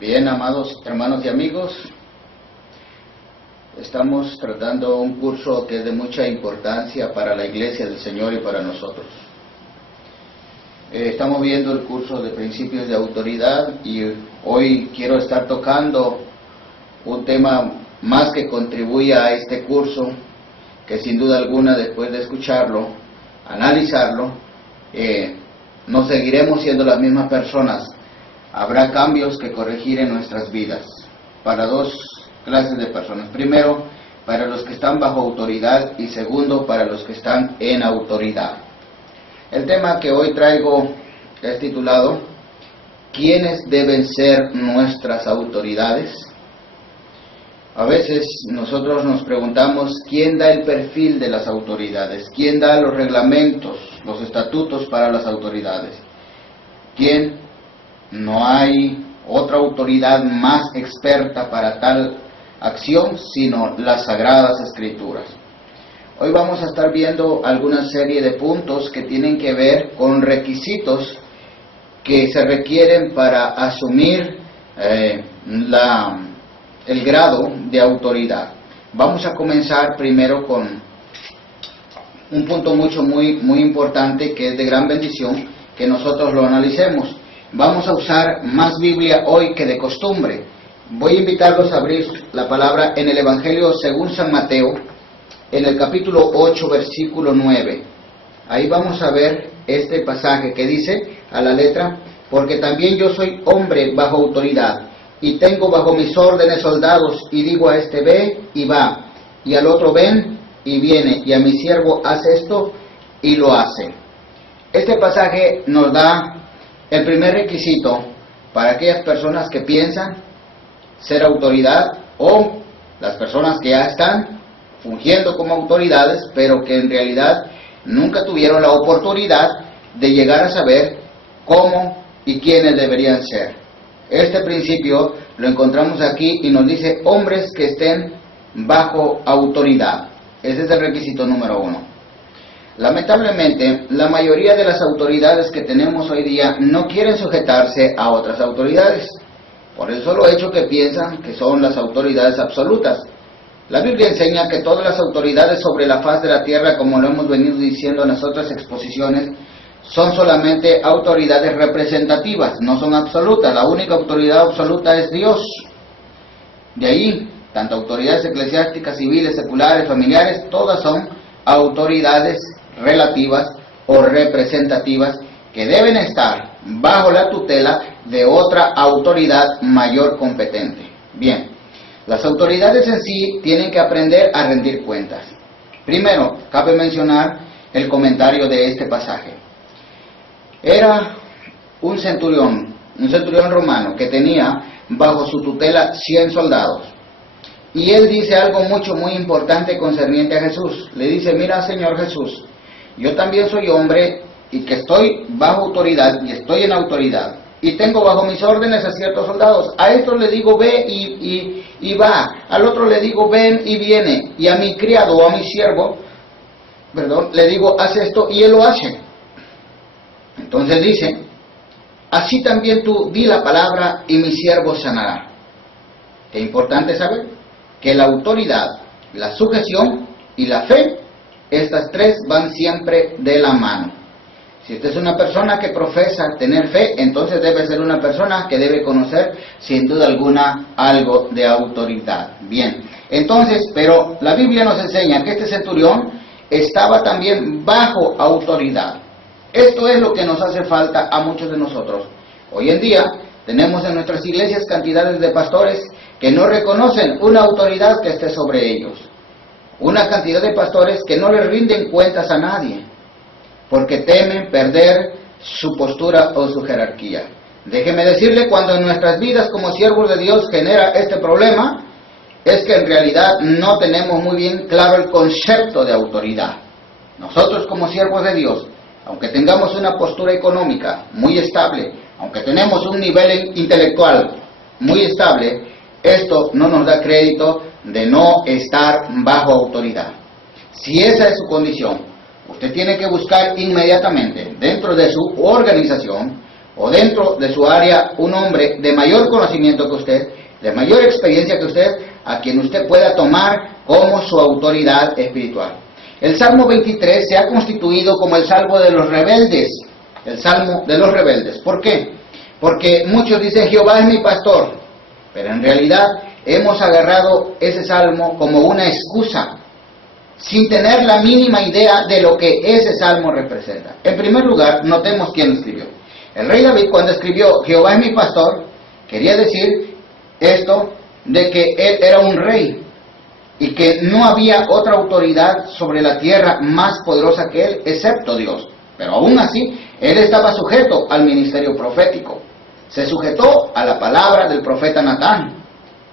Bien, amados hermanos y amigos, estamos tratando un curso que es de mucha importancia para la Iglesia del Señor y para nosotros. Estamos viendo el curso de principios de autoridad y hoy quiero estar tocando un tema más que contribuye a este curso, que sin duda alguna después de escucharlo, analizarlo, no seguiremos siendo las mismas personas. Habrá cambios que corregir en nuestras vidas para dos clases de personas. Primero, para los que están bajo autoridad y segundo, para los que están en autoridad. El tema que hoy traigo es titulado ¿Quiénes deben ser nuestras autoridades? A veces nosotros nos preguntamos quién da el perfil de las autoridades, quién da los reglamentos, los estatutos para las autoridades, quién. No hay otra autoridad más experta para tal acción sino las Sagradas Escrituras. Hoy vamos a estar viendo alguna serie de puntos que tienen que ver con requisitos que se requieren para asumir el grado de autoridad. Vamos a comenzar primero con un punto muy importante que es de gran bendición que nosotros lo analicemos. Vamos a usar más Biblia hoy que de costumbre. Voy a invitarlos a abrir la palabra en el Evangelio según San Mateo, en el capítulo 8, versículo 9. Ahí vamos a ver este pasaje que dice a la letra: porque también yo soy hombre bajo autoridad, y tengo bajo mis órdenes soldados, y digo a este ve y va, y al otro ven y viene, y a mi siervo hace esto y lo hace. Este pasaje nos da el primer requisito para aquellas personas que piensan ser autoridad o las personas que ya están fungiendo como autoridades, pero que en realidad nunca tuvieron la oportunidad de llegar a saber cómo y quiénes deberían ser. Este principio lo encontramos aquí y nos dice hombres que estén bajo autoridad. Ese es el requisito número 1. Lamentablemente, la mayoría de las autoridades que tenemos hoy día no quieren sujetarse a otras autoridades, por el solo hecho que piensan que son las autoridades absolutas. La Biblia enseña que todas las autoridades sobre la faz de la tierra, como lo hemos venido diciendo en las otras exposiciones, son solamente autoridades representativas, no son absolutas. La única autoridad absoluta es Dios. De ahí, tanto autoridades eclesiásticas, civiles, seculares, familiares, todas son autoridades relativas o representativas que deben estar bajo la tutela de otra autoridad mayor competente. Bien, las autoridades en sí tienen que aprender a rendir cuentas. Primero, cabe mencionar el comentario de este pasaje. Era un centurión romano que tenía bajo su tutela 100 soldados. Y él dice algo muy importante concerniente a Jesús. Le dice: mira, Señor Jesús, yo también soy hombre y que estoy bajo autoridad y estoy en autoridad. Y tengo bajo mis órdenes a ciertos soldados. A esto le digo ve y va. Al otro le digo ven y viene. Y a mi criado o a mi siervo, le digo haz esto y él lo hace. Entonces dice: así también tú di la palabra y mi siervo sanará. Qué importante saber que la autoridad, la sujeción y la fe, estas tres van siempre de la mano. Si usted es una persona que profesa tener fe, entonces debe ser una persona que debe conocer sin duda alguna algo de autoridad. Bien, entonces, pero la Biblia nos enseña que este centurión estaba también bajo autoridad. Esto es lo que nos hace falta a muchos de nosotros. Hoy en día tenemos en nuestras iglesias cantidades de pastores que no reconocen una autoridad que esté sobre ellos. Una cantidad de pastores que no le rinden cuentas a nadie, porque temen perder su postura o su jerarquía. Déjeme decirle, cuando en nuestras vidas como siervos de Dios genera este problema, es que en realidad no tenemos muy bien claro el concepto de autoridad. Nosotros como siervos de Dios, aunque tengamos una postura económica muy estable, aunque tenemos un nivel intelectual muy estable, esto no nos da crédito de no estar bajo autoridad. Si esa es su condición, usted tiene que buscar inmediatamente dentro de su organización o dentro de su área un hombre de mayor conocimiento que usted, de mayor experiencia que usted, a quien usted pueda tomar como su autoridad espiritual. El Salmo 23 se ha constituido como el Salmo de los rebeldes, el Salmo de los rebeldes. ¿Por qué? Porque muchos dicen Jehová es mi pastor, pero en realidad hemos agarrado ese Salmo como una excusa, sin tener la mínima idea de lo que ese Salmo representa. En primer lugar, notemos quién lo escribió. El rey David, cuando escribió Jehová es mi pastor, quería decir esto de que él era un rey y que no había otra autoridad sobre la tierra más poderosa que él, excepto Dios. Pero aún así, él estaba sujeto al ministerio profético. Se sujetó a la palabra del profeta Natán.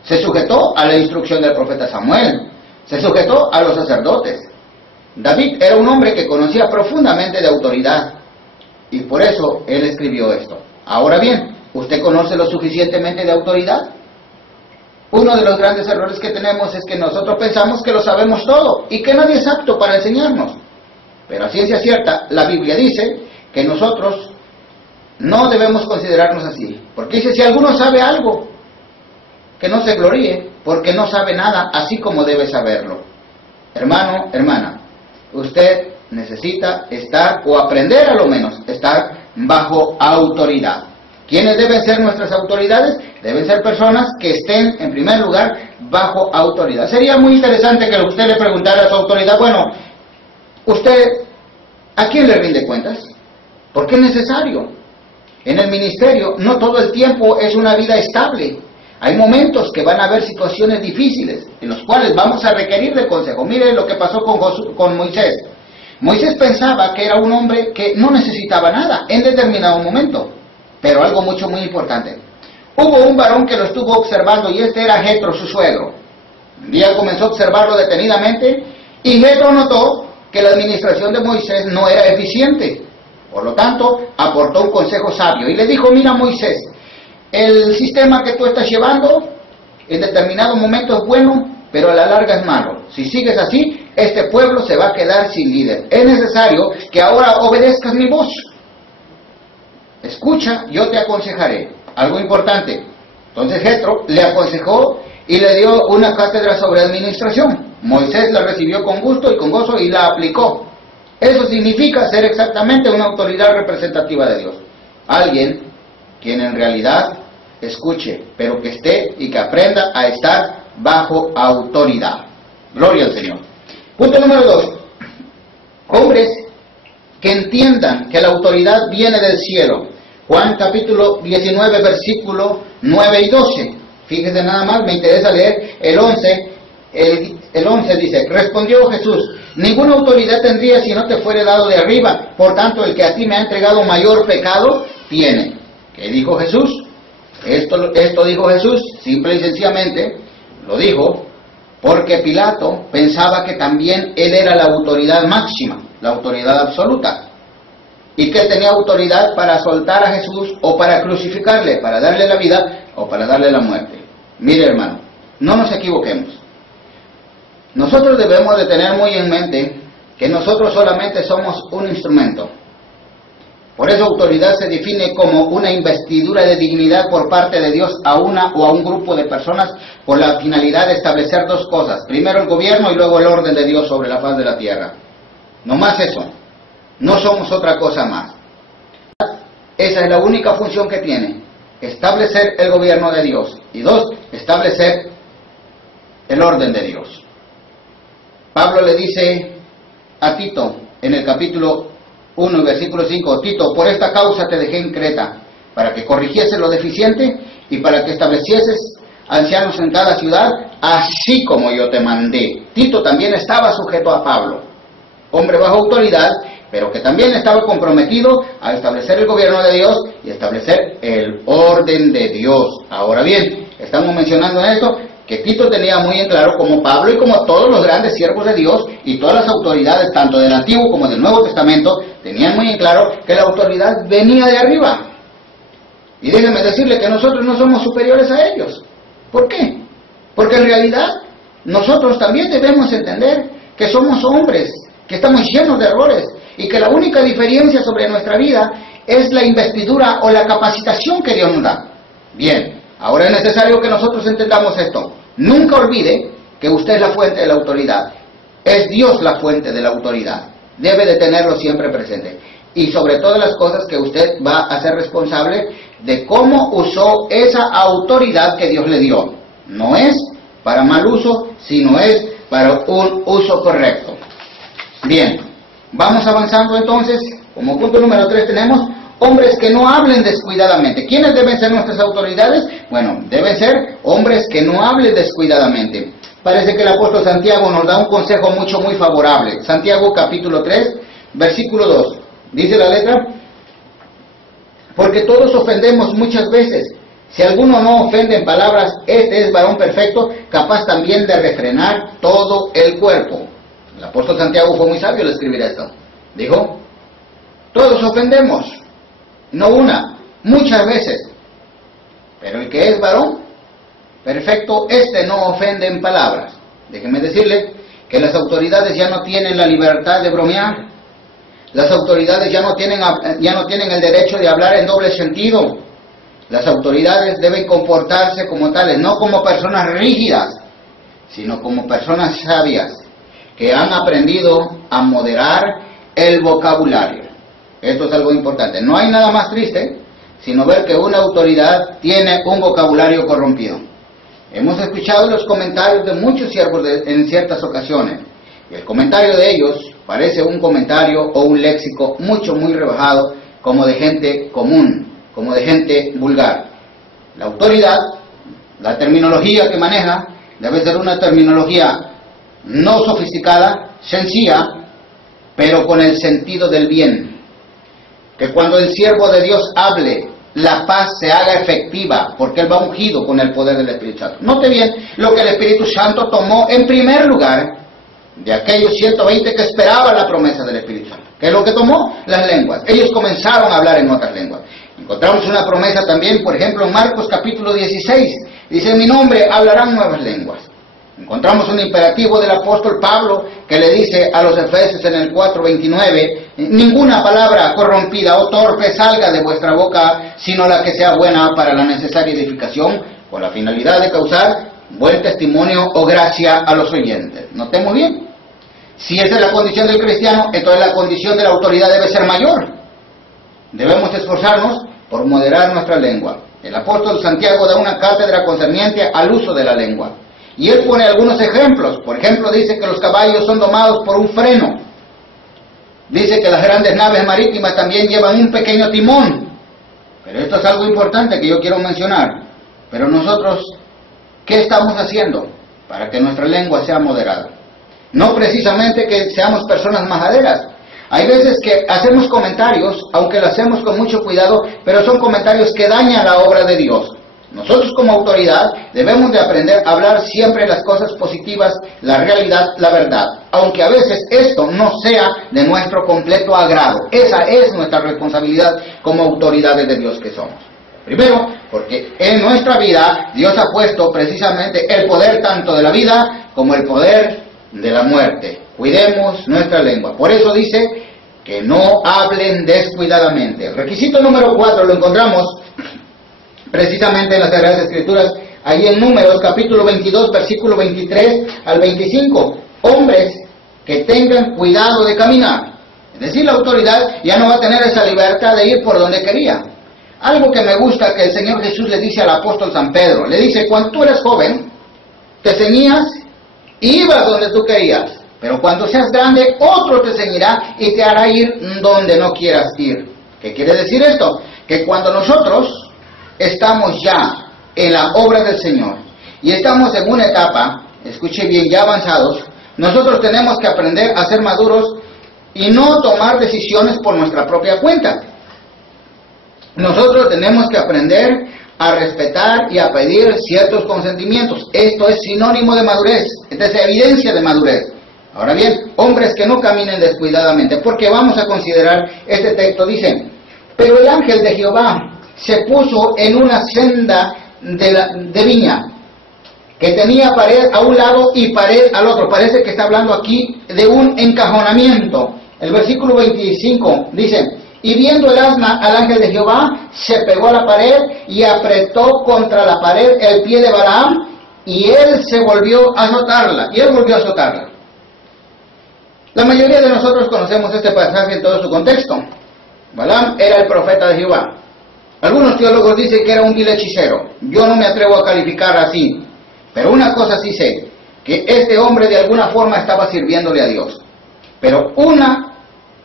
Se sujetó a la instrucción del profeta Samuel. Se sujetó a los sacerdotes. David era un hombre que conocía profundamente de autoridad. Y por eso él escribió esto. Ahora bien, ¿usted conoce lo suficientemente de autoridad? Uno de los grandes errores que tenemos es que nosotros pensamos que lo sabemos todo y que nadie es apto para enseñarnos. Pero a ciencia cierta, la Biblia dice que nosotros no debemos considerarnos así. Porque dice, si alguno sabe algo, que no se gloríe, porque no sabe nada, así como debe saberlo. Hermano, hermana, usted necesita estar, o aprender a lo menos, estar bajo autoridad. ¿Quiénes deben ser nuestras autoridades? Deben ser personas que estén, en primer lugar, bajo autoridad. Sería muy interesante que usted le preguntara a su autoridad, bueno, ¿usted a quién le rinde cuentas? Porque es necesario. En el ministerio no todo el tiempo es una vida estable. Hay momentos que van a haber situaciones difíciles, en los cuales vamos a requerir de consejo. Mire lo que pasó con Moisés. Moisés pensaba que era un hombre que no necesitaba nada en determinado momento. Pero algo muy importante. Hubo un varón que lo estuvo observando y este era Jetro, su suegro. Un día comenzó a observarlo detenidamente y Jetro notó que la administración de Moisés no era eficiente. Por lo tanto, aportó un consejo sabio y le dijo, mira Moisés, el sistema que tú estás llevando en determinado momento es bueno, pero a la larga es malo. Si sigues así, este pueblo se va a quedar sin líder. Es necesario que ahora obedezcas mi voz. Escucha, yo te aconsejaré. Algo importante. Entonces Jetro le aconsejó y le dio una cátedra sobre administración. Moisés la recibió con gusto y con gozo y la aplicó. Eso significa ser exactamente una autoridad representativa de Dios. Alguien quien en realidad escuche, pero que esté y que aprenda a estar bajo autoridad. Gloria al Señor. Punto número 2. Hombres que entiendan que la autoridad viene del cielo. Juan capítulo 19, versículo 9 y 12. Fíjese nada más, me interesa leer el 11. El 11 dice, respondió Jesús, ninguna autoridad tendría si no te fuere dado de arriba. Por tanto, el que a ti me ha entregado mayor pecado, tiene. ¿Qué dijo Jesús? Esto dijo Jesús, simple y sencillamente, lo dijo porque Pilato pensaba que también él era la autoridad máxima, la autoridad absoluta. Y que tenía autoridad para soltar a Jesús o para crucificarle, para darle la vida o para darle la muerte. Mire hermano, no nos equivoquemos. Nosotros debemos de tener muy en mente que nosotros solamente somos un instrumento. Por eso autoridad se define como una investidura de dignidad por parte de Dios a una o a un grupo de personas con la finalidad de establecer dos cosas. Primero el gobierno y luego el orden de Dios sobre la faz de la tierra. No más eso. No somos otra cosa más. Esa es la única función que tiene. Establecer el gobierno de Dios. Y 2, establecer el orden de Dios. Pablo le dice a Tito en el capítulo 1, versículo 5, Tito, por esta causa te dejé en Creta, para que corrigieses lo deficiente y para que establecieses ancianos en cada ciudad, así como yo te mandé. Tito también estaba sujeto a Pablo, hombre bajo autoridad, pero que también estaba comprometido a establecer el gobierno de Dios y establecer el orden de Dios. Ahora bien, estamos mencionando en esto que Tito tenía muy en claro, como Pablo y como todos los grandes siervos de Dios y todas las autoridades, tanto del Antiguo como del Nuevo Testamento, tenían muy en claro que la autoridad venía de arriba. Y déjenme decirle que nosotros no somos superiores a ellos. ¿Por qué? Porque en realidad nosotros también debemos entender que somos hombres, que estamos llenos de errores y que la única diferencia sobre nuestra vida es la investidura o la capacitación que Dios nos da. Bien, ahora es necesario que nosotros entendamos esto. Nunca olvide que usted es la fuente de la autoridad. Es Dios la fuente de la autoridad. Debe de tenerlo siempre presente. Y sobre todas las cosas que usted va a ser responsable de cómo usó esa autoridad que Dios le dio. No es para mal uso, sino es para un uso correcto. Bien, vamos avanzando entonces. Como punto número 3 tenemos hombres que no hablen descuidadamente. ¿Quiénes deben ser nuestras autoridades? Bueno, deben ser hombres que no hablen descuidadamente. Parece que el apóstol Santiago nos da un consejo muy favorable. Santiago capítulo 3, versículo 2. Dice la letra: porque todos ofendemos muchas veces. Si alguno no ofende en palabras, este es varón perfecto, capaz también de refrenar todo el cuerpo. El apóstol Santiago fue muy sabio al escribir esto. Dijo, todos ofendemos, no una, muchas veces. Pero el que es varón perfecto, este no ofende en palabras. Déjenme decirle que las autoridades ya no tienen la libertad de bromear. Las autoridades ya no tienen el derecho de hablar en doble sentido. Las autoridades deben comportarse como tales, no como personas rígidas, sino como personas sabias, que han aprendido a moderar el vocabulario. Esto es algo importante. No hay nada más triste, sino ver que una autoridad tiene un vocabulario corrompido. Hemos escuchado los comentarios de muchos siervos en ciertas ocasiones, y el comentario de ellos parece un comentario o un léxico muy rebajado, como de gente común, como de gente vulgar. La autoridad, la terminología que maneja, debe ser una terminología no sofisticada, sencilla, pero con el sentido del bien. Que cuando el siervo de Dios hable, la paz se haga efectiva, porque él va ungido con el poder del Espíritu Santo. Note bien lo que el Espíritu Santo tomó en primer lugar de aquellos 120 que esperaban la promesa del Espíritu Santo. ¿Qué es lo que tomó? Las lenguas. Ellos comenzaron a hablar en otras lenguas. Encontramos una promesa también, por ejemplo, en Marcos capítulo 16. Dice, en mi nombre hablarán nuevas lenguas. Encontramos un imperativo del apóstol Pablo que le dice a los Efesios en el 4:29, ninguna palabra corrompida o torpe salga de vuestra boca, sino la que sea buena para la necesaria edificación, con la finalidad de causar buen testimonio o gracia a los oyentes. Notemos bien, si esa es la condición del cristiano, entonces la condición de la autoridad debe ser mayor. Debemos esforzarnos por moderar nuestra lengua. El apóstol Santiago da una cátedra concerniente al uso de la lengua. Y él pone algunos ejemplos. Por ejemplo, dice que los caballos son domados por un freno. Dice que las grandes naves marítimas también llevan un pequeño timón. Pero esto es algo importante que yo quiero mencionar. Pero nosotros, ¿qué estamos haciendo para que nuestra lengua sea moderada? No precisamente que seamos personas majaderas. Hay veces que hacemos comentarios, aunque lo hacemos con mucho cuidado, pero son comentarios que dañan la obra de Dios. Nosotros como autoridad debemos de aprender a hablar siempre las cosas positivas, la realidad, la verdad. Aunque a veces esto no sea de nuestro completo agrado. Esa es nuestra responsabilidad como autoridades de Dios que somos. Primero, porque en nuestra vida Dios ha puesto precisamente el poder tanto de la vida como el poder de la muerte. Cuidemos nuestra lengua. Por eso dice que no hablen descuidadamente. El requisito número 4 lo encontramos precisamente en las Sagradas Escrituras, ahí en Números capítulo 22, versículo 23 al 25. Hombres que tengan cuidado de caminar. Es decir, la autoridad ya no va a tener esa libertad de ir por donde quería. Algo que me gusta que el Señor Jesús le dice al apóstol San Pedro. Le dice, cuando tú eres joven, te ceñías y ibas donde tú querías. Pero cuando seas grande, otro te ceñirá y te hará ir donde no quieras ir. ¿Qué quiere decir esto? Que cuando nosotros estamos ya en la obra del Señor y estamos en una etapa, escuche bien, ya avanzados, nosotros tenemos que aprender a ser maduros y no tomar decisiones por nuestra propia cuenta. Nosotros tenemos que aprender a respetar y a pedir ciertos consentimientos. Esto es sinónimo de madurez, esta es evidencia de madurez. Ahora bien, hombres que no caminen descuidadamente, porque vamos a considerar este texto, dicen, pero el ángel de Jehová se puso en una senda de viña, que tenía pared a un lado y pared al otro. Parece que está hablando aquí de un encajonamiento. El versículo 25 dice, Y viendo el asna al ángel de Jehová, se pegó a la pared y apretó contra la pared el pie de Balaam, y él se volvió a azotarla. Y él volvió a azotarla. La mayoría de nosotros conocemos este pasaje en todo su contexto. Balaam era el profeta de Jehová. Algunos teólogos dicen que era un vil hechicero. Yo no me atrevo a calificar así. Pero una cosa sí sé, que este hombre de alguna forma estaba sirviéndole a Dios. Pero una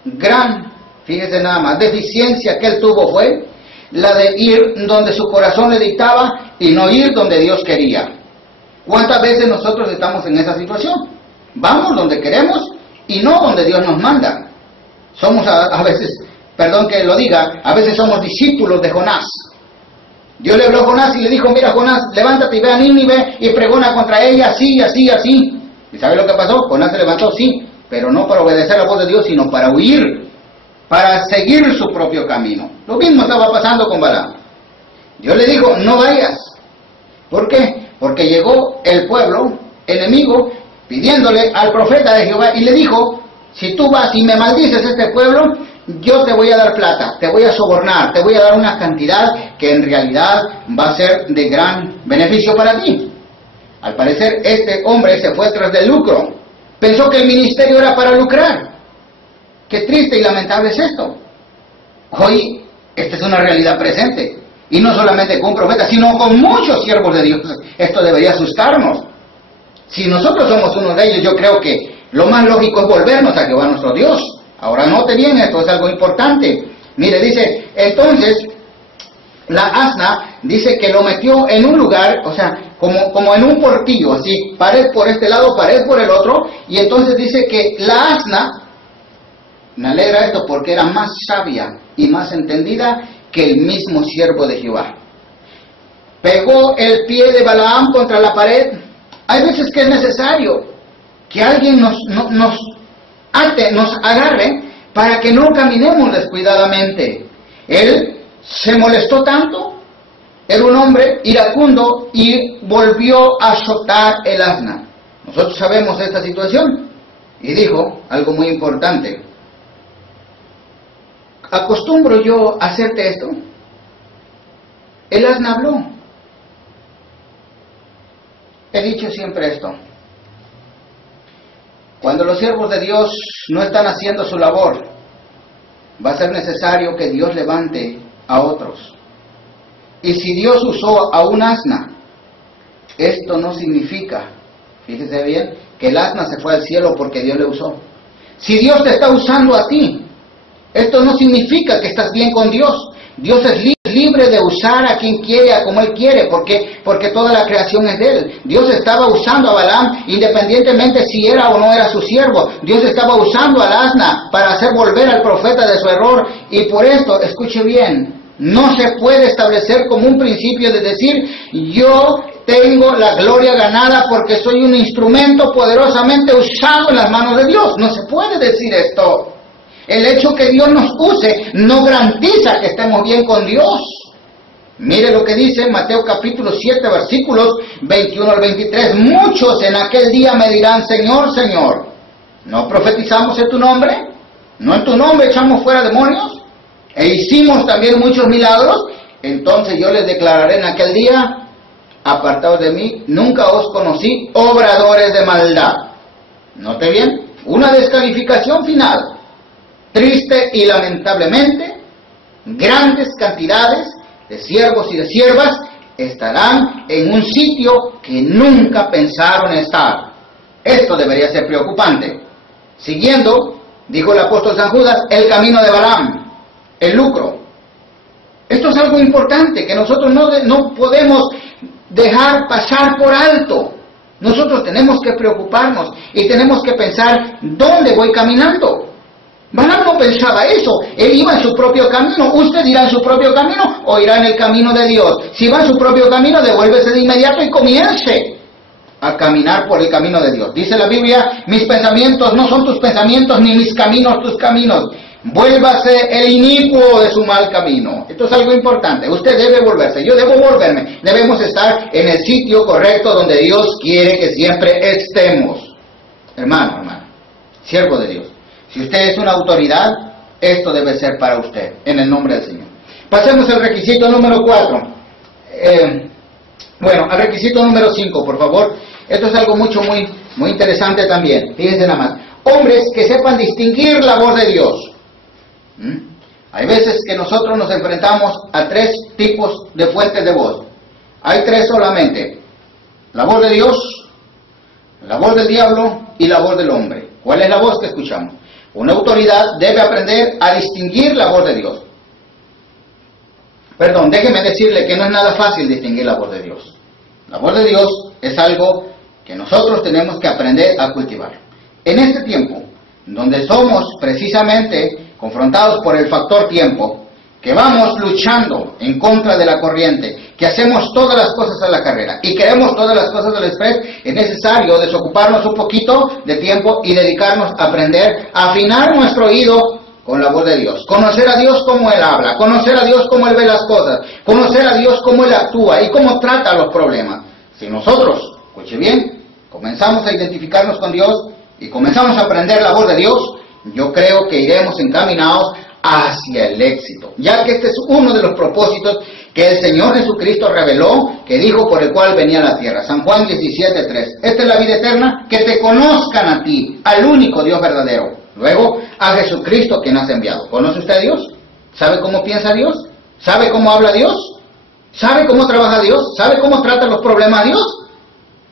gran, fíjese nada más, deficiencia que él tuvo fue la de ir donde su corazón le dictaba y no ir donde Dios quería. ¿Cuántas veces nosotros estamos en esa situación? Vamos donde queremos y no donde Dios nos manda. Somos a veces, perdón que lo diga, a veces somos discípulos de Jonás. Dios le habló a Jonás y le dijo, mira Jonás, levántate y ve a Nínive y pregona contra ella así, así, así. ¿Y sabe lo que pasó? Jonás se levantó, sí, pero no para obedecer la voz de Dios, sino para huir, para seguir su propio camino. Lo mismo estaba pasando con Balaam. Dios le dijo, no vayas. ¿Por qué? Porque llegó el pueblo enemigo pidiéndole al profeta de Jehová y le dijo, si tú vas y me maldices este pueblo, yo te voy a dar plata, te voy a sobornar, te voy a dar una cantidad que en realidad va a ser de gran beneficio para ti. Al parecer este hombre se fue tras del lucro. Pensó que el ministerio era para lucrar. Qué triste y lamentable es esto. Hoy esta es una realidad presente. Y no solamente con un profeta, sino con muchos siervos de Dios. Esto debería asustarnos. Si nosotros somos uno de ellos, yo creo que lo más lógico es volvernos a Jehová nuestro Dios. Ahora note bien, esto es algo importante. Mire, dice, entonces, la asna dice que lo metió en un lugar, o sea, como en un portillo, así, pared por este lado, pared por el otro, y entonces dice que la asna, me alegra esto porque era más sabia y más entendida que el mismo siervo de Jehová. Pegó el pie de Balaam contra la pared. Hay veces que es necesario que alguien nos ate, nos agarre, para que no caminemos descuidadamente. Él se molestó tanto, era un hombre iracundo y volvió a azotar el asna. Nosotros sabemos esta situación. Y dijo algo muy importante. ¿Acostumbro yo a hacerte esto? El asna habló. He dicho siempre esto. Cuando los siervos de Dios no están haciendo su labor, va a ser necesario que Dios levante a otros. Y si Dios usó a un asna, esto no significa, fíjese bien, que el asna se fue al cielo porque Dios le usó. Si Dios te está usando a ti, esto no significa que estás bien con Dios. Dios es libre de usar a quien quiere, a como Él quiere, porque toda la creación es de Él. Dios estaba usando a Balaam independientemente si era o no era su siervo. Dios estaba usando al asna para hacer volver al profeta de su error. Y por esto, escuche bien, no se puede establecer como un principio de decir, yo tengo la gloria ganada porque soy un instrumento poderosamente usado en las manos de Dios. No se puede decir esto. El hecho que Dios nos use no garantiza que estemos bien con Dios. Mire lo que dice Mateo capítulo 7, versículos 21 al 23. Muchos en aquel día me dirán, Señor, Señor, ¿no profetizamos en tu nombre? ¿No en tu nombre echamos fuera demonios? ¿E hicimos también muchos milagros? Entonces yo les declararé en aquel día, apartados de mí, nunca os conocí, obradores de maldad. Note bien, una descalificación final. Triste y lamentablemente, grandes cantidades de siervos y de siervas estarán en un sitio que nunca pensaron estar. Esto debería ser preocupante. Siguiendo, dijo el apóstol San Judas, el camino de Balaam, el lucro. Esto es algo importante que nosotros no podemos dejar pasar por alto. Nosotros tenemos que preocuparnos y tenemos que pensar, ¿dónde voy caminando? Balaam no pensaba eso, él iba en su propio camino. ¿Usted irá en su propio camino o irá en el camino de Dios? Si va en su propio camino, devuélvese de inmediato y comience a caminar por el camino de Dios. Dice la Biblia, mis pensamientos no son tus pensamientos, ni mis caminos tus caminos. Vuélvase el inicuo de su mal camino. Esto es algo importante. Usted debe volverse, yo debo volverme. Debemos estar en el sitio correcto donde Dios quiere que siempre estemos. Hermano, siervo de Dios. Si usted es una autoridad, esto debe ser para usted, en el nombre del Señor. Pasemos al requisito número 4. Al requisito número 5, por favor. Esto es algo muy interesante también. Fíjense nada más. Hombres que sepan distinguir la voz de Dios. Hay veces que nosotros nos enfrentamos a 3 tipos de fuentes de voz. Hay 3 solamente. La voz de Dios, la voz del diablo y la voz del hombre. ¿Cuál es la voz que escuchamos? Una autoridad debe aprender a distinguir la voz de Dios. Perdón, déjeme decirle que no es nada fácil distinguir la voz de Dios. La voz de Dios es algo que nosotros tenemos que aprender a cultivar. En este tiempo, donde somos precisamente confrontados por el factor tiempo, que vamos luchando en contra de la corriente, que hacemos todas las cosas a la carrera y queremos todas las cosas al express, es necesario desocuparnos un poquito de tiempo y dedicarnos a aprender a afinar nuestro oído con la voz de Dios. Conocer a Dios como Él habla, conocer a Dios como Él ve las cosas, conocer a Dios como Él actúa y cómo trata los problemas. Si nosotros, escuche bien, comenzamos a identificarnos con Dios y comenzamos a aprender la voz de Dios, yo creo que iremos encaminados hacia el éxito, ya que este es uno de los propósitos que el Señor Jesucristo reveló, que dijo por el cual venía a la tierra. San Juan 17:3. Esta es la vida eterna, que te conozcan a ti, al único Dios verdadero. Luego, a Jesucristo quien has enviado. ¿Conoce usted a Dios? ¿Sabe cómo piensa Dios? ¿Sabe cómo habla Dios? ¿Sabe cómo trabaja Dios? ¿Sabe cómo trata los problemas Dios?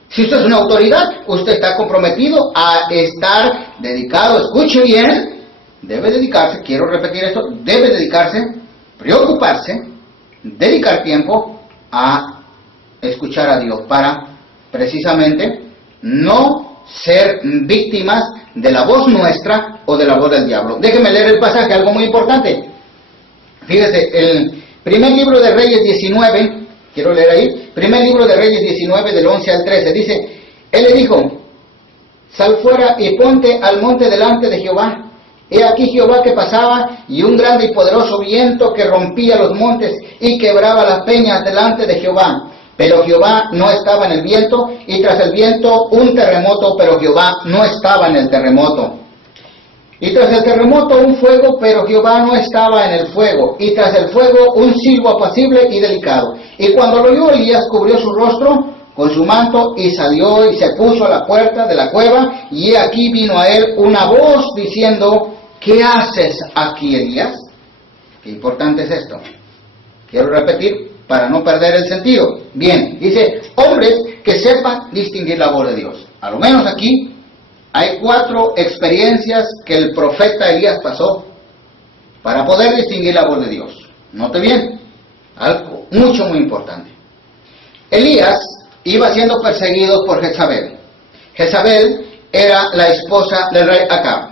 Si usted es una autoridad, usted está comprometido a estar dedicado, escuche bien, debe dedicarse, quiero repetir esto, debe dedicarse, preocuparse, dedicar tiempo a escuchar a Dios para precisamente no ser víctimas de la voz nuestra o de la voz del diablo. Déjeme leer el pasaje, algo muy importante. Fíjese, el primer libro de Reyes 19, quiero leer ahí, primer libro de Reyes 19 del 11 al 13, dice, él le dijo, sal fuera y ponte al monte delante de Jehová. He aquí Jehová que pasaba, y un grande y poderoso viento que rompía los montes y quebraba las peñas delante de Jehová. Pero Jehová no estaba en el viento, y tras el viento un terremoto, pero Jehová no estaba en el terremoto. Y tras el terremoto un fuego, pero Jehová no estaba en el fuego. Y tras el fuego un silbo apacible y delicado. Y cuando lo oyó Elías cubrió su rostro con su manto y salió y se puso a la puerta de la cueva. Y he aquí vino a él una voz diciendo, ¿qué haces aquí, Elías? Qué importante es esto. Quiero repetir para no perder el sentido. Bien, dice, hombres que sepan distinguir la voz de Dios. A lo menos aquí hay 4 experiencias que el profeta Elías pasó para poder distinguir la voz de Dios. Note bien, algo muy importante. Elías iba siendo perseguido por Jezabel. Jezabel era la esposa del rey Acab.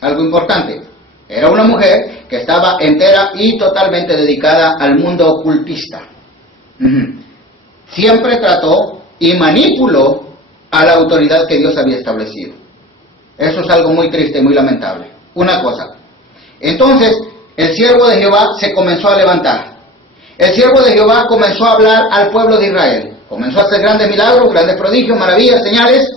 Algo importante, era una mujer que estaba entera y totalmente dedicada al mundo ocultista. Siempre trató y manipuló a la autoridad que Dios había establecido. Eso es algo muy triste y muy lamentable. Una cosa. Entonces, el siervo de Jehová se comenzó a levantar. El siervo de Jehová comenzó a hablar al pueblo de Israel. Comenzó a hacer grandes milagros, grandes prodigios, maravillas, señales,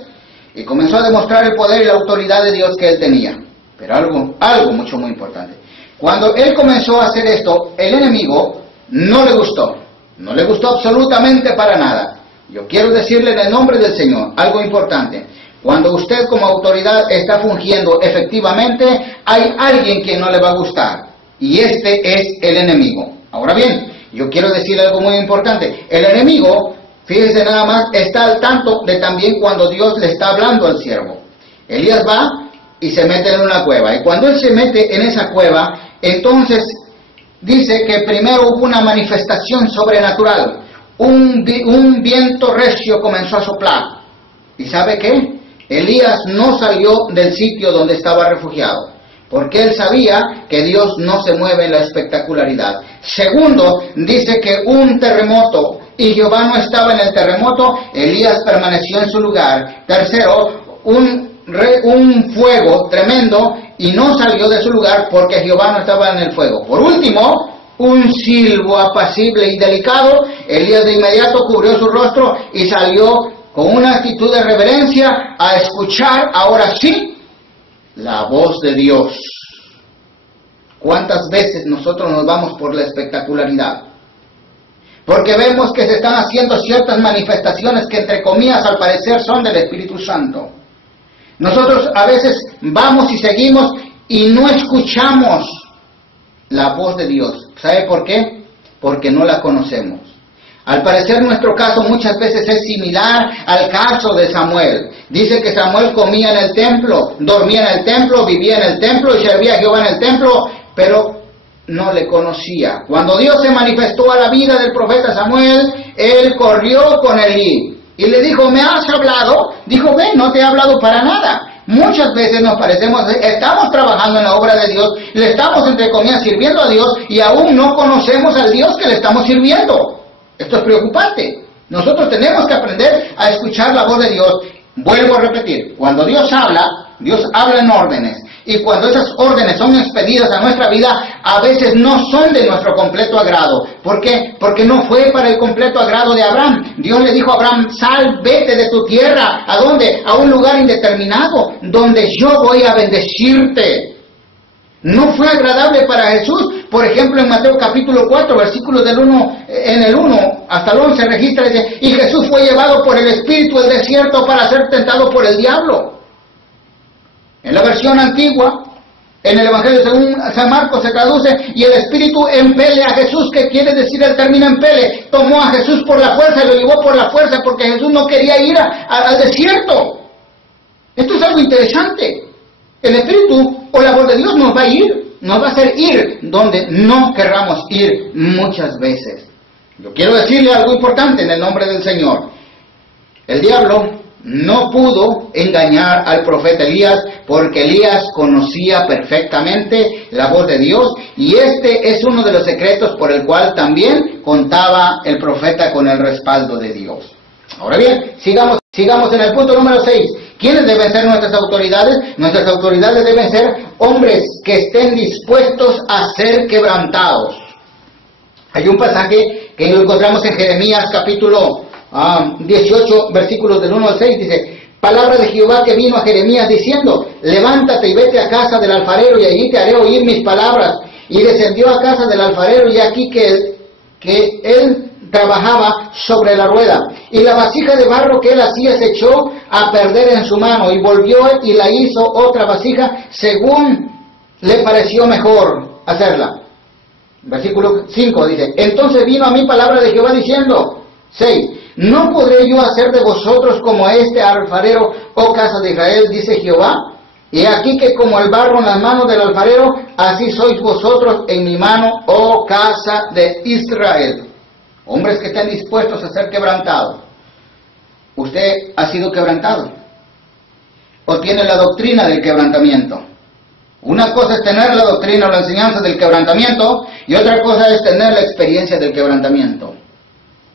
y comenzó a demostrar el poder y la autoridad de Dios que él tenía. Pero algo muy importante. Cuando él comenzó a hacer esto, el enemigo no le gustó. No le gustó absolutamente para nada. Yo quiero decirle en el nombre del Señor algo importante. Cuando usted como autoridad está fungiendo efectivamente, hay alguien que no le va a gustar. Y este es el enemigo. Ahora bien, yo quiero decirle algo muy importante. El enemigo, fíjese nada más, está al tanto de también cuando Dios le está hablando al siervo. Elías va y se mete en una cueva. Y cuando él se mete en esa cueva, entonces dice que primero hubo una manifestación sobrenatural. Un viento recio comenzó a soplar. ¿Y sabe qué? Elías no salió del sitio donde estaba refugiado, porque él sabía que Dios no se mueve en la espectacularidad. Segundo, dice que un terremoto, y Jehová no estaba en el terremoto, Elías permaneció en su lugar. Tercero, un fuego tremendo, y no salió de su lugar porque Jehová no estaba en el fuego. Por último, un silbo apacible y delicado. Elías de inmediato cubrió su rostro y salió con una actitud de reverencia a escuchar, ahora sí, la voz de Dios. ¿Cuántas veces nosotros nos vamos por la espectacularidad? Porque vemos que se están haciendo ciertas manifestaciones que entre comillas al parecer son del Espíritu Santo. Nosotros a veces vamos y seguimos y no escuchamos la voz de Dios. ¿Sabe por qué? Porque no la conocemos. Al parecer nuestro caso muchas veces es similar al caso de Samuel. Dice que Samuel comía en el templo, dormía en el templo, vivía en el templo y servía a Jehová en el templo, pero no le conocía. Cuando Dios se manifestó a la vida del profeta Samuel, él corrió con Elí y le dijo, ¿me has hablado? Dijo, ven, no te he hablado para nada. Muchas veces nos parecemos, estamos trabajando en la obra de Dios, le estamos entre comillas sirviendo a Dios y aún no conocemos al Dios que le estamos sirviendo. Esto es preocupante. Nosotros tenemos que aprender a escuchar la voz de Dios. Vuelvo a repetir, cuando Dios habla en órdenes. Y cuando esas órdenes son expedidas a nuestra vida, a veces no son de nuestro completo agrado. ¿Por qué? Porque no fue para el completo agrado de Abraham. Dios le dijo a Abraham, sal, vete de tu tierra. ¿A dónde? A un lugar indeterminado, donde yo voy a bendecirte. No fue agradable para Jesús. Por ejemplo, en Mateo capítulo 4, versículos del 1 hasta el 11 registra, dice, y Jesús fue llevado por el Espíritu al desierto para ser tentado por el diablo. En la versión antigua, en el Evangelio según San Marcos se traduce, y el Espíritu empele a Jesús, que quiere decir el término empele, tomó a Jesús por la fuerza y lo llevó por la fuerza porque Jesús no quería ir al desierto. Esto es algo interesante. El Espíritu o la voz de Dios nos va a hacer ir donde no querramos ir muchas veces. Yo quiero decirle algo importante en el nombre del Señor. El diablo no pudo engañar al profeta Elías porque Elías conocía perfectamente la voz de Dios y este es uno de los secretos por el cual también contaba el profeta con el respaldo de Dios. Ahora bien, sigamos en el punto número 6. ¿Quiénes deben ser nuestras autoridades? Nuestras autoridades deben ser hombres que estén dispuestos a ser quebrantados. Hay un pasaje que lo encontramos en Jeremías capítulo 18, versículos del 1 al 6, dice, palabra de Jehová que vino a Jeremías diciendo, levántate y vete a casa del alfarero y allí te haré oír mis palabras. Y descendió a casa del alfarero y aquí que él trabajaba sobre la rueda. Y la vasija de barro que él hacía se echó a perder en su mano y volvió y la hizo otra vasija según le pareció mejor hacerla. Versículo 5 dice, entonces vino a mí palabra de Jehová diciendo, 6, ¿no podré yo hacer de vosotros como este alfarero, oh casa de Israel, dice Jehová? Y aquí que como el barro en las manos del alfarero, así sois vosotros en mi mano, oh casa de Israel. Hombres que estén dispuestos a ser quebrantados. ¿Usted ha sido quebrantado? ¿O tiene la doctrina del quebrantamiento? Una cosa es tener la doctrina o la enseñanza del quebrantamiento y otra cosa es tener la experiencia del quebrantamiento.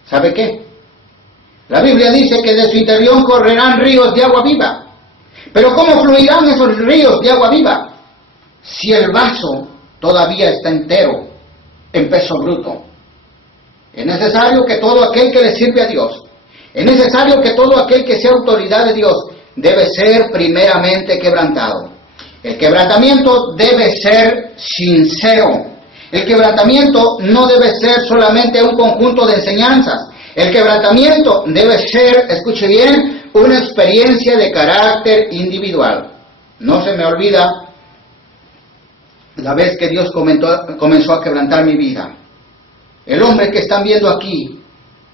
¿Sabe qué? La Biblia dice que de su interior correrán ríos de agua viva. Pero ¿cómo fluirán esos ríos de agua viva? Si el vaso todavía está entero, en peso bruto. Es necesario que todo aquel que le sirve a Dios, es necesario que todo aquel que sea autoridad de Dios, debe ser primeramente quebrantado. El quebrantamiento debe ser sincero. El quebrantamiento no debe ser solamente un conjunto de enseñanzas. El quebrantamiento debe ser, escuche bien, una experiencia de carácter individual. No se me olvida la vez que Dios comenzó a quebrantar mi vida. El hombre que están viendo aquí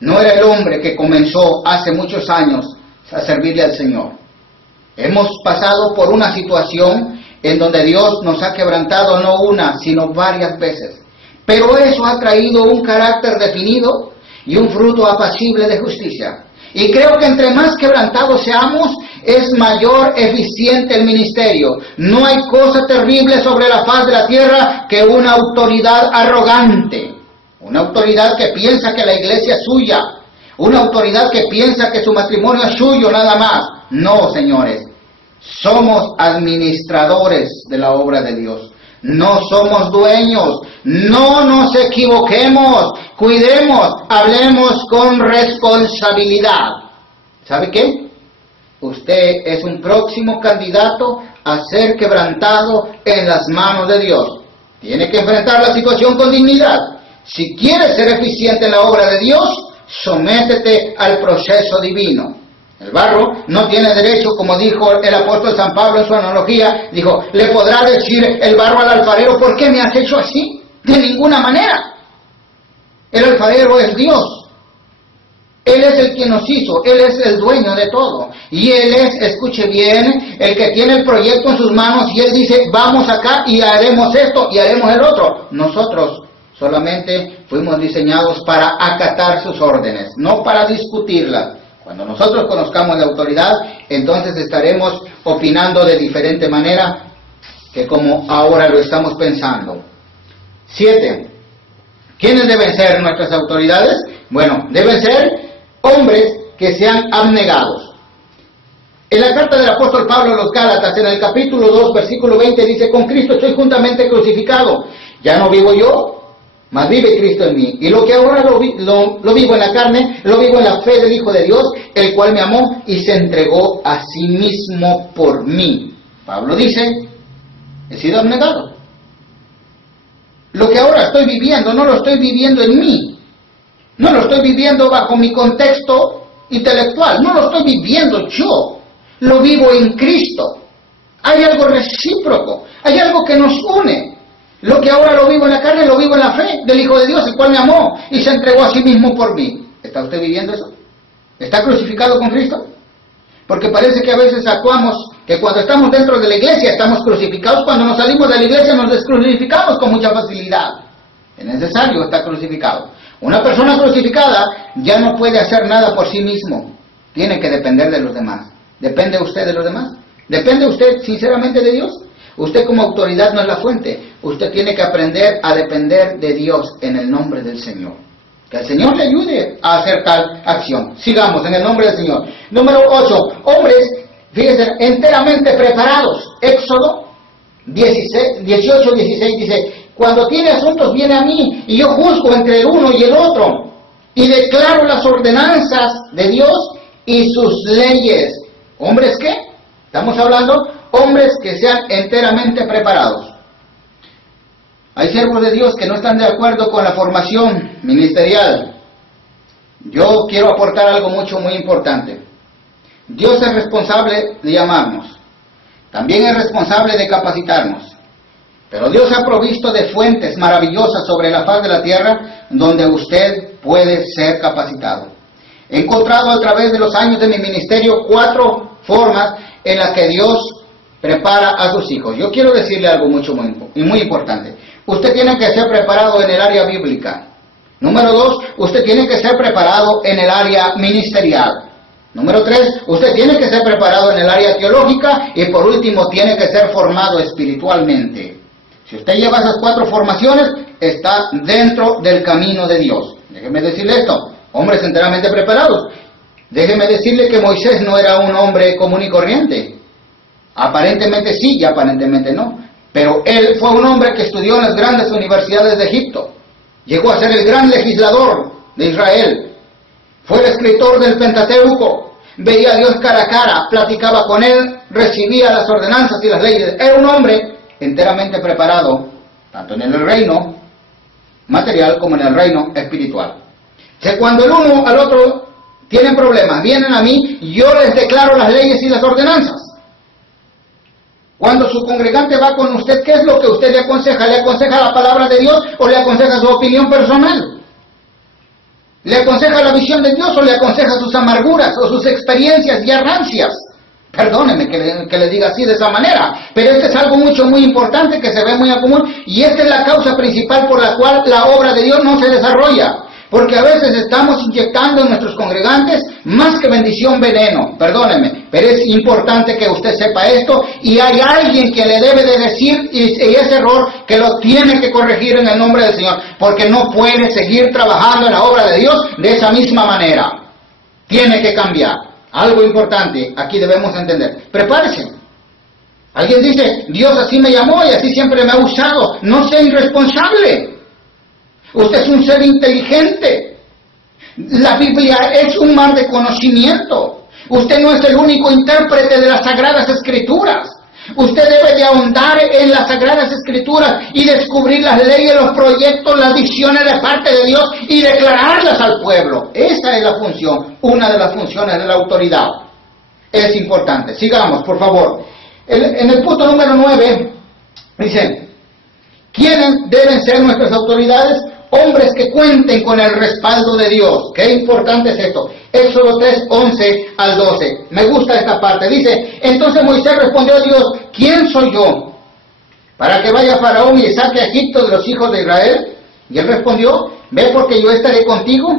no era el hombre que comenzó hace muchos años a servirle al Señor. Hemos pasado por una situación en donde Dios nos ha quebrantado no una, sino varias veces. Pero eso ha traído un carácter definido y un fruto apacible de justicia. Y creo que entre más quebrantados seamos, es mayor eficiente el ministerio. No hay cosa terrible sobre la faz de la tierra que una autoridad arrogante. Una autoridad que piensa que la iglesia es suya. Una autoridad que piensa que su matrimonio es suyo nada más. No, señores. Somos administradores de la obra de Dios. No somos dueños. No nos equivoquemos. Cuidemos. Hablemos con responsabilidad. ¿Sabe qué? Usted es un próximo candidato a ser quebrantado en las manos de Dios. Tiene que enfrentar la situación con dignidad. Si quieres ser eficiente en la obra de Dios, sométete al proceso divino. El barro no tiene derecho, como dijo el apóstol San Pablo en su analogía, dijo, le podrá decir el barro al alfarero, ¿por qué me has hecho así? De ninguna manera. El alfarero es Dios. Él es el que nos hizo, Él es el dueño de todo. Y Él es, escuche bien, el que tiene el proyecto en sus manos y Él dice, vamos acá y haremos esto y haremos el otro. Nosotros solamente fuimos diseñados para acatar sus órdenes, no para discutirlas. Cuando nosotros conozcamos la autoridad, entonces estaremos opinando de diferente manera que como ahora lo estamos pensando. 7. ¿Quiénes deben ser nuestras autoridades? Bueno, deben ser hombres que sean abnegados. En la carta del apóstol Pablo a los Gálatas, en el capítulo 2, versículo 20, dice, con Cristo estoy juntamente crucificado. Ya no vivo yo, mas vive Cristo en mí. Y lo que ahora lo vivo en la carne, lo vivo en la fe del Hijo de Dios, el cual me amó y se entregó a sí mismo por mí. Pablo dice, he sido abnegado. Lo que ahora estoy viviendo, no lo estoy viviendo en mí. No lo estoy viviendo bajo mi contexto intelectual. No lo estoy viviendo yo. Lo vivo en Cristo. Hay algo recíproco. Hay algo que nos une. Lo que ahora lo vivo en la carne, lo vivo en la fe del Hijo de Dios, el cual me amó y se entregó a sí mismo por mí. ¿Está usted viviendo eso? ¿Está crucificado con Cristo? Porque parece que a veces actuamos que cuando estamos dentro de la iglesia estamos crucificados, cuando nos salimos de la iglesia nos descrucificamos con mucha facilidad. Es necesario estar crucificado. Una persona crucificada ya no puede hacer nada por sí mismo. Tiene que depender de los demás. ¿Depende usted de los demás? ¿Depende usted sinceramente de Dios? Usted como autoridad no es la fuente. Usted tiene que aprender a depender de Dios en el nombre del Señor. Que el Señor le ayude a hacer tal acción. Sigamos en el nombre del Señor. Número 8. Hombres, fíjense, enteramente preparados. Éxodo 18, 16 dice, cuando tiene asuntos viene a mí y yo juzgo entre el uno y el otro y declaro las ordenanzas de Dios y sus leyes. ¿Hombres qué? Estamos hablando hombres que sean enteramente preparados. Hay siervos de Dios que no están de acuerdo con la formación ministerial. Yo quiero aportar algo muy importante. Dios es responsable de llamarnos. También es responsable de capacitarnos. Pero Dios ha provisto de fuentes maravillosas sobre la faz de la tierra donde usted puede ser capacitado. He encontrado a través de los años de mi ministerio 4 formas en las que Dios prepara a sus hijos. Yo quiero decirle algo muy importante. Usted tiene que ser preparado en el área bíblica. Número 2, usted tiene que ser preparado en el área ministerial. Número 3, usted tiene que ser preparado en el área teológica. Y por último, tiene que ser formado espiritualmente. Si usted lleva esas 4 formaciones, está dentro del camino de Dios. Déjeme decirle esto, hombres enteramente preparados. Déjeme decirle que Moisés no era un hombre común y corriente. Aparentemente sí y aparentemente no. Pero él fue un hombre que estudió en las grandes universidades de Egipto. Llegó a ser el gran legislador de Israel. Fue el escritor del Pentateuco. Veía a Dios cara a cara, platicaba con él, recibía las ordenanzas y las leyes. Era un hombre enteramente preparado, tanto en el reino material como en el reino espiritual. Que cuando el uno al otro tienen problemas, vienen a mí, yo les declaro las leyes y las ordenanzas. Cuando su congregante va con usted, ¿qué es lo que usted le aconseja? ¿Le aconseja la palabra de Dios o le aconseja su opinión personal? ¿Le aconseja la visión de Dios o le aconseja sus amarguras o sus experiencias y arrancias? Perdóneme que le diga así de esa manera, pero este es algo muy importante que se ve muy a común y esta es la causa principal por la cual la obra de Dios no se desarrolla. Porque a veces estamos inyectando en nuestros congregantes más que bendición veneno, perdóneme, pero es importante que usted sepa esto y hay alguien que le debe de decir y ese error que lo tiene que corregir en el nombre del Señor, porque no puede seguir trabajando en la obra de Dios de esa misma manera. Tiene que cambiar. Algo importante aquí debemos entender. Prepárese. Alguien dice, Dios así me llamó y así siempre me ha usado. No sea irresponsable. Usted es un ser inteligente. La Biblia es un mar de conocimiento. Usted no es el único intérprete de las Sagradas Escrituras. Usted debe de ahondar en las Sagradas Escrituras y descubrir las leyes, los proyectos, las visiones de parte de Dios y declararlas al pueblo. Esa es la función, una de las funciones de la autoridad. Es importante. Sigamos, por favor. En el punto número 9, dice, ¿quiénes deben ser nuestras autoridades? Hombres que cuenten con el respaldo de Dios. Qué importante es esto. Éxodo 3, 11 al 12. Me gusta esta parte. Dice, entonces Moisés respondió a Dios, ¿quién soy yo para que vaya Faraón y saque a Egipto de los hijos de Israel? Y él respondió, ve porque yo estaré contigo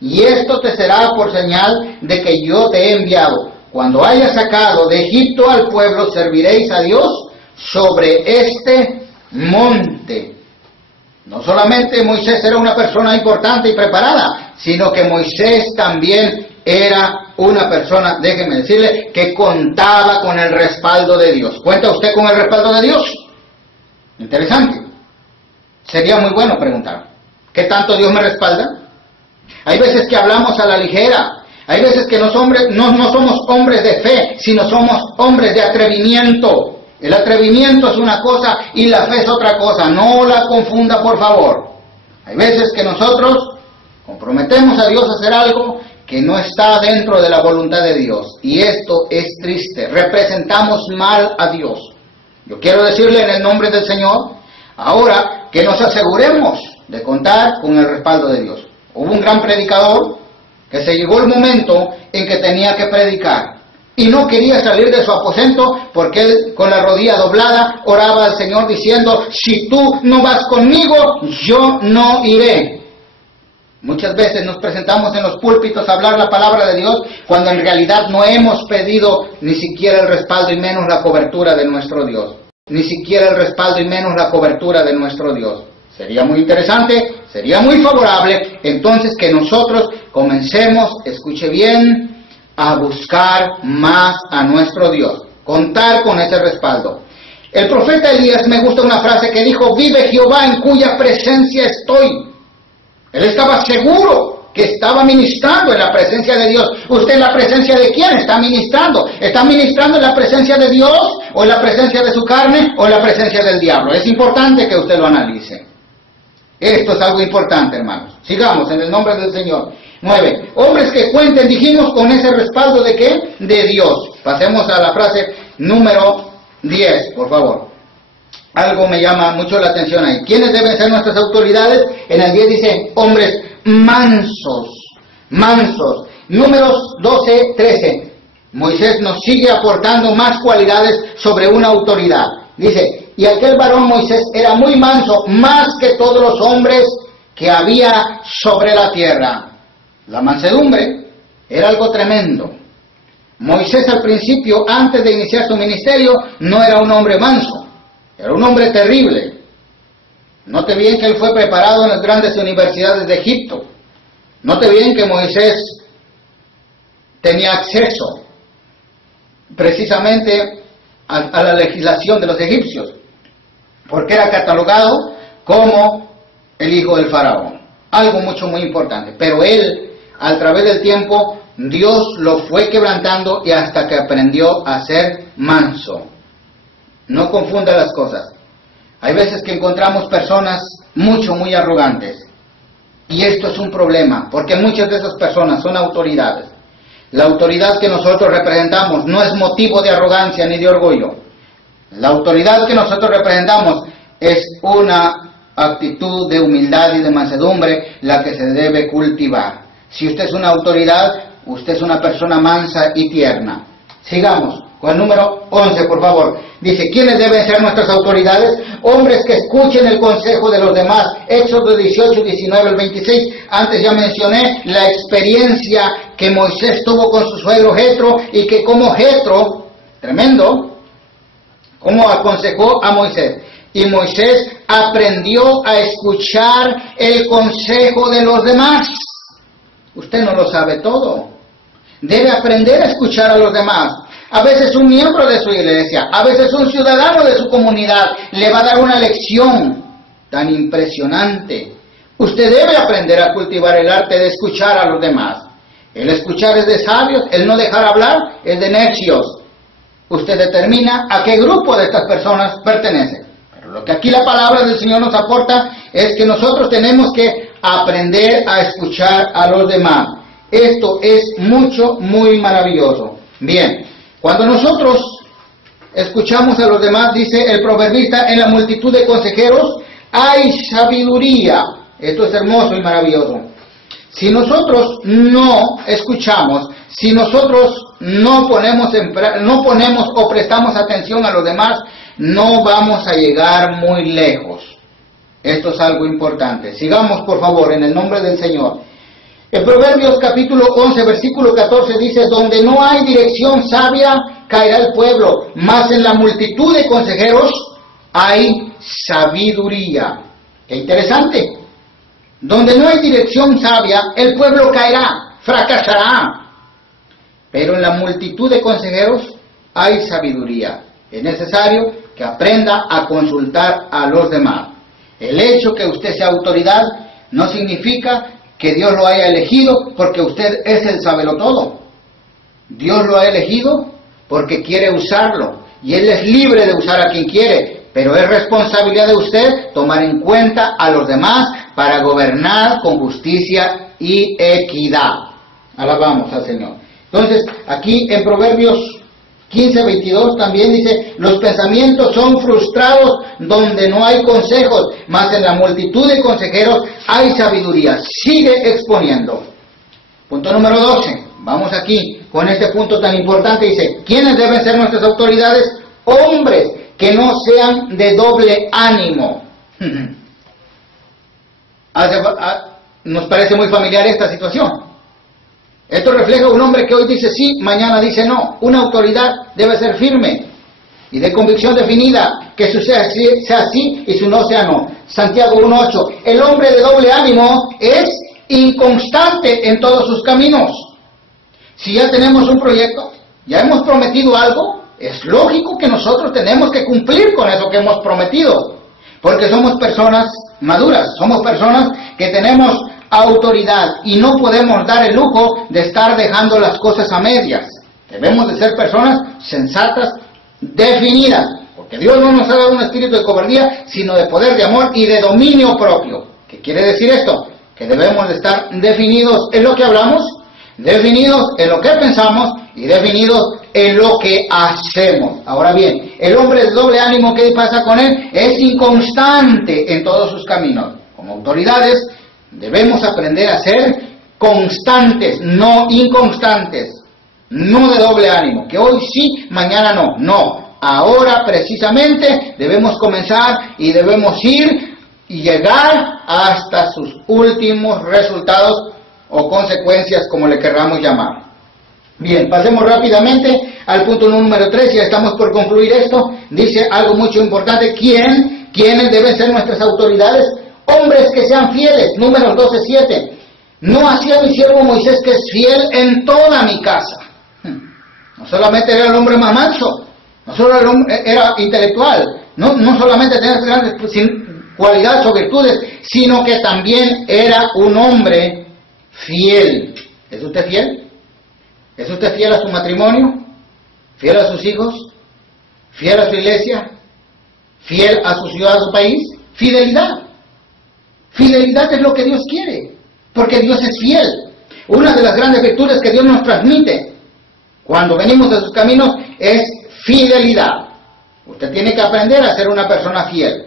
y esto te será por señal de que yo te he enviado. Cuando hayas sacado de Egipto al pueblo, serviréis a Dios sobre este monte. No solamente Moisés era una persona importante y preparada, sino que Moisés también era una persona, déjeme decirle, que contaba con el respaldo de Dios. ¿Cuenta usted con el respaldo de Dios? Interesante. Sería muy bueno preguntar, ¿qué tanto Dios me respalda? Hay veces que hablamos a la ligera. Hay veces que no somos hombres de fe, sino somos hombres de atrevimiento. El atrevimiento es una cosa y la fe es otra cosa. No la confunda, por favor. Hay veces que nosotros comprometemos a Dios a hacer algo que no está dentro de la voluntad de Dios. Y esto es triste. Representamos mal a Dios. Yo quiero decirle en el nombre del Señor, ahora que nos aseguremos de contar con el respaldo de Dios. Hubo un gran predicador que se llegó el momento en que tenía que predicar y no quería salir de su aposento porque él con la rodilla doblada oraba al Señor diciendo, si tú no vas conmigo, yo no iré. Muchas veces nos presentamos en los púlpitos a hablar la palabra de Dios cuando en realidad no hemos pedido ni siquiera el respaldo y menos la cobertura de nuestro Dios. Ni siquiera el respaldo y menos la cobertura de nuestro Dios. Sería muy interesante, sería muy favorable, entonces que nosotros comencemos, escuche bien, a buscar más a nuestro Dios, contar con ese respaldo. El profeta Elías, me gusta una frase que dijo, vive Jehová en cuya presencia estoy. Él estaba seguro que estaba ministrando en la presencia de Dios. ¿Usted en la presencia de quién está ministrando? ¿Está ministrando en la presencia de Dios o en la presencia de su carne o en la presencia del diablo? Es importante que usted lo analice. Esto es algo importante, hermanos. Sigamos en el nombre del Señor. 9. Hombres que cuenten, dijimos, con ese respaldo de ¿qué? De Dios. Pasemos a la frase número 10, por favor. Algo me llama mucho la atención ahí. ¿Quiénes deben ser nuestras autoridades? En el 10 dice, hombres mansos, mansos. Números 12, 13. Moisés nos sigue aportando más cualidades sobre una autoridad. Dice, y aquel varón Moisés era muy manso, más que todos los hombres que había sobre la tierra. La mansedumbre era algo tremendo. Moisés al principio, antes de iniciar su ministerio, no era un hombre manso, era un hombre terrible. Note bien que él fue preparado en las grandes universidades de Egipto. Note bien que Moisés tenía acceso precisamente a la legislación de los egipcios, porque era catalogado como el hijo del faraón. Algo muy importante. Pero él, a través del tiempo, Dios lo fue quebrantando y hasta que aprendió a ser manso. No confunda las cosas. Hay veces que encontramos personas muy arrogantes. Y esto es un problema, porque muchas de esas personas son autoridades. La autoridad que nosotros representamos no es motivo de arrogancia ni de orgullo. La autoridad que nosotros representamos es una actitud de humildad y de mansedumbre la que se debe cultivar. Si usted es una autoridad, usted es una persona mansa y tierna. Sigamos con el número 11, por favor. Dice, ¿quiénes deben ser nuestras autoridades? Hombres que escuchen el consejo de los demás. Éxodo 18, 19 al 26. Antes ya mencioné la experiencia que Moisés tuvo con su suegro Jetro y que como Jetro, tremendo, como aconsejó a Moisés. Y Moisés aprendió a escuchar el consejo de los demás. Usted no lo sabe todo. Debe aprender a escuchar a los demás. A veces un miembro de su iglesia, a veces un ciudadano de su comunidad le va a dar una lección tan impresionante. Usted debe aprender a cultivar el arte de escuchar a los demás. El escuchar es de sabios, el no dejar hablar es de necios. usted determina a qué grupo de estas personas pertenece. Pero lo que aquí la palabra del Señor nos aporta es que nosotros tenemos que aprender a escuchar a los demás. Esto es muy maravilloso. Bien, cuando nosotros escuchamos a los demás, dice el proverbista, en la multitud de consejeros hay sabiduría. Esto es hermoso y maravilloso. Si nosotros no escuchamos, si nosotros no ponemos o prestamos atención a los demás, no vamos a llegar muy lejos. Esto es algo importante. Sigamos, por favor, en el nombre del Señor. En Proverbios capítulo 11, versículo 14 dice, donde no hay dirección sabia, caerá el pueblo, mas en la multitud de consejeros hay sabiduría. Qué interesante. Donde no hay dirección sabia, el pueblo caerá, fracasará. Pero en la multitud de consejeros hay sabiduría. Es necesario que aprenda a consultar a los demás. El hecho que usted sea autoridad no significa que Dios lo haya elegido porque usted es el sabelotodo. Dios lo ha elegido porque quiere usarlo. Y Él es libre de usar a quien quiere. Pero es responsabilidad de usted tomar en cuenta a los demás para gobernar con justicia y equidad. Alabamos al Señor. Entonces, aquí en Proverbios 15:22 también dice, los pensamientos son frustrados donde no hay consejos, mas en la multitud de consejeros hay sabiduría. Sigue exponiendo. Punto número 12. Vamos aquí con este punto tan importante. Dice, ¿quiénes deben ser nuestras autoridades? Hombres que no sean de doble ánimo. Nos parece muy familiar esta situación. Esto refleja un hombre que hoy dice sí, mañana dice no. Una autoridad debe ser firme y de convicción definida, que su sea sí y su no sea no. Santiago 1:8. El hombre de doble ánimo es inconstante en todos sus caminos. Si ya tenemos un proyecto, ya hemos prometido algo, es lógico que nosotros tenemos que cumplir con eso que hemos prometido, porque somos personas maduras, somos personas que tenemos autoridad y no podemos dar el lujo de estar dejando las cosas a medias. Debemos de ser personas sensatas, definidas, porque Dios no nos ha dado un espíritu de cobardía, sino de poder, de amor y de dominio propio. ¿Qué quiere decir esto? Que debemos de estar definidos en lo que hablamos, definidos en lo que pensamos y definidos en lo que hacemos. Ahora bien, el hombre de doble ánimo, ¿qué pasa con él? Es inconstante en todos sus caminos. Como autoridades debemos aprender a ser constantes, no inconstantes, no de doble ánimo, que hoy sí, mañana no. No, ahora precisamente debemos comenzar y debemos ir y llegar hasta sus últimos resultados o consecuencias, como le querramos llamar. Bien, pasemos rápidamente al punto número 3, ya estamos por concluir esto. Dice algo mucho importante, ¿quiénes deben ser nuestras autoridades? Hombres que sean fieles. Números 12:7. No hacía mi siervo Moisés, que es fiel en toda mi casa. No solamente era el hombre más manso, no solo era intelectual, no solamente tenía grandes cualidades o virtudes, sino que también era un hombre fiel. ¿Es usted fiel? ¿Es usted fiel a su matrimonio? ¿Fiel a sus hijos? ¿Fiel a su iglesia? ¿Fiel a su ciudad, a su país? Fidelidad. Fidelidad es lo que Dios quiere, porque Dios es fiel. Una de las grandes virtudes que Dios nos transmite cuando venimos a sus caminos es fidelidad. Usted tiene que aprender a ser una persona fiel,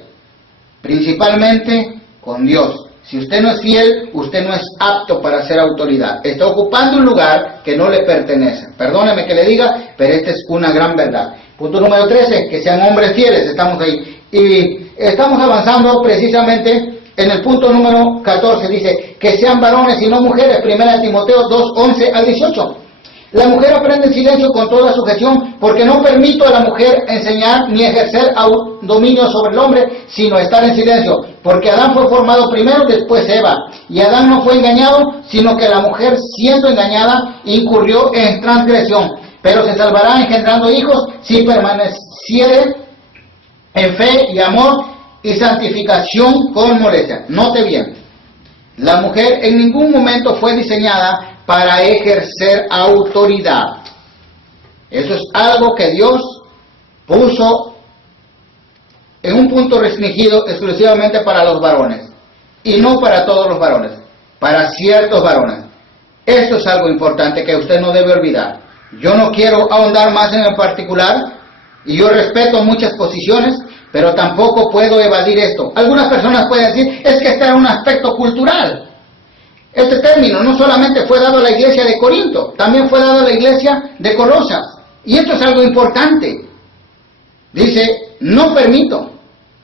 principalmente con Dios. Si usted no es fiel, usted no es apto para ser autoridad. Está ocupando un lugar que no le pertenece. Perdóneme que le diga, pero esta es una gran verdad. Punto número 13, que sean hombres fieles. Estamos ahí. Y estamos avanzando precisamente en el punto número 14. Dice, que sean varones y no mujeres. 1 Timoteo 2:11-18. La mujer aprende en silencio con toda sujeción, porque no permito a la mujer enseñar ni ejercer dominio sobre el hombre, sino estar en silencio. Porque Adán fue formado primero, después Eva. Y Adán no fue engañado, sino que la mujer, siendo engañada, incurrió en transgresión. Pero se salvará engendrando hijos si permaneciere en fe y amor y santificación con modestia. Note bien, la mujer en ningún momento fue diseñada para ejercer autoridad. Eso es algo que Dios puso en un punto restringido exclusivamente para los varones, y no para todos los varones, para ciertos varones. Esto es algo importante que usted no debe olvidar. Yo no quiero ahondar más en el particular, y yo respeto muchas posiciones, pero tampoco puedo evadir esto. Algunas personas pueden decir, es que este es un aspecto cultural. Este término no solamente fue dado a la iglesia de Corinto, también fue dado a la iglesia de Colosas. Y esto es algo importante. Dice, no permito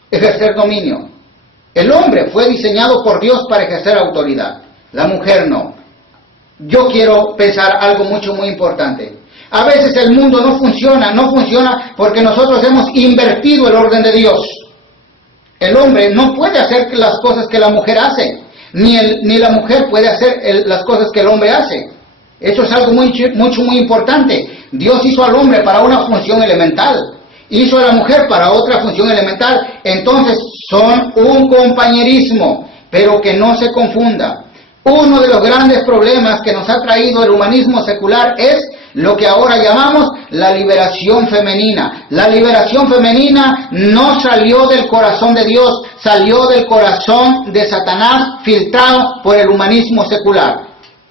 ejercer dominio. El hombre fue diseñado por Dios para ejercer autoridad, la mujer no. Yo quiero pensar algo muy importante. A veces el mundo no funciona porque nosotros hemos invertido el orden de Dios. El hombre no puede hacer las cosas que la mujer hace, ni la mujer puede hacer las cosas que el hombre hace. Eso es algo muy importante. Dios hizo al hombre para una función elemental, hizo a la mujer para otra función elemental. Entonces son un compañerismo, pero que no se confunda. Uno de los grandes problemas que nos ha traído el humanismo secular es lo que ahora llamamos la liberación femenina. La liberación femenina no salió del corazón de Dios, salió del corazón de Satanás, filtrado por el humanismo secular.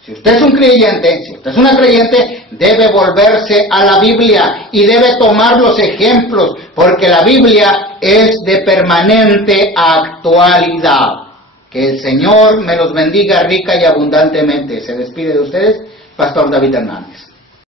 Si usted es un creyente, si usted es una creyente, debe volverse a la Biblia y debe tomar los ejemplos, porque la Biblia es de permanente actualidad. Que el Señor me los bendiga rica y abundantemente. Se despide de ustedes, Pastor David Hernández.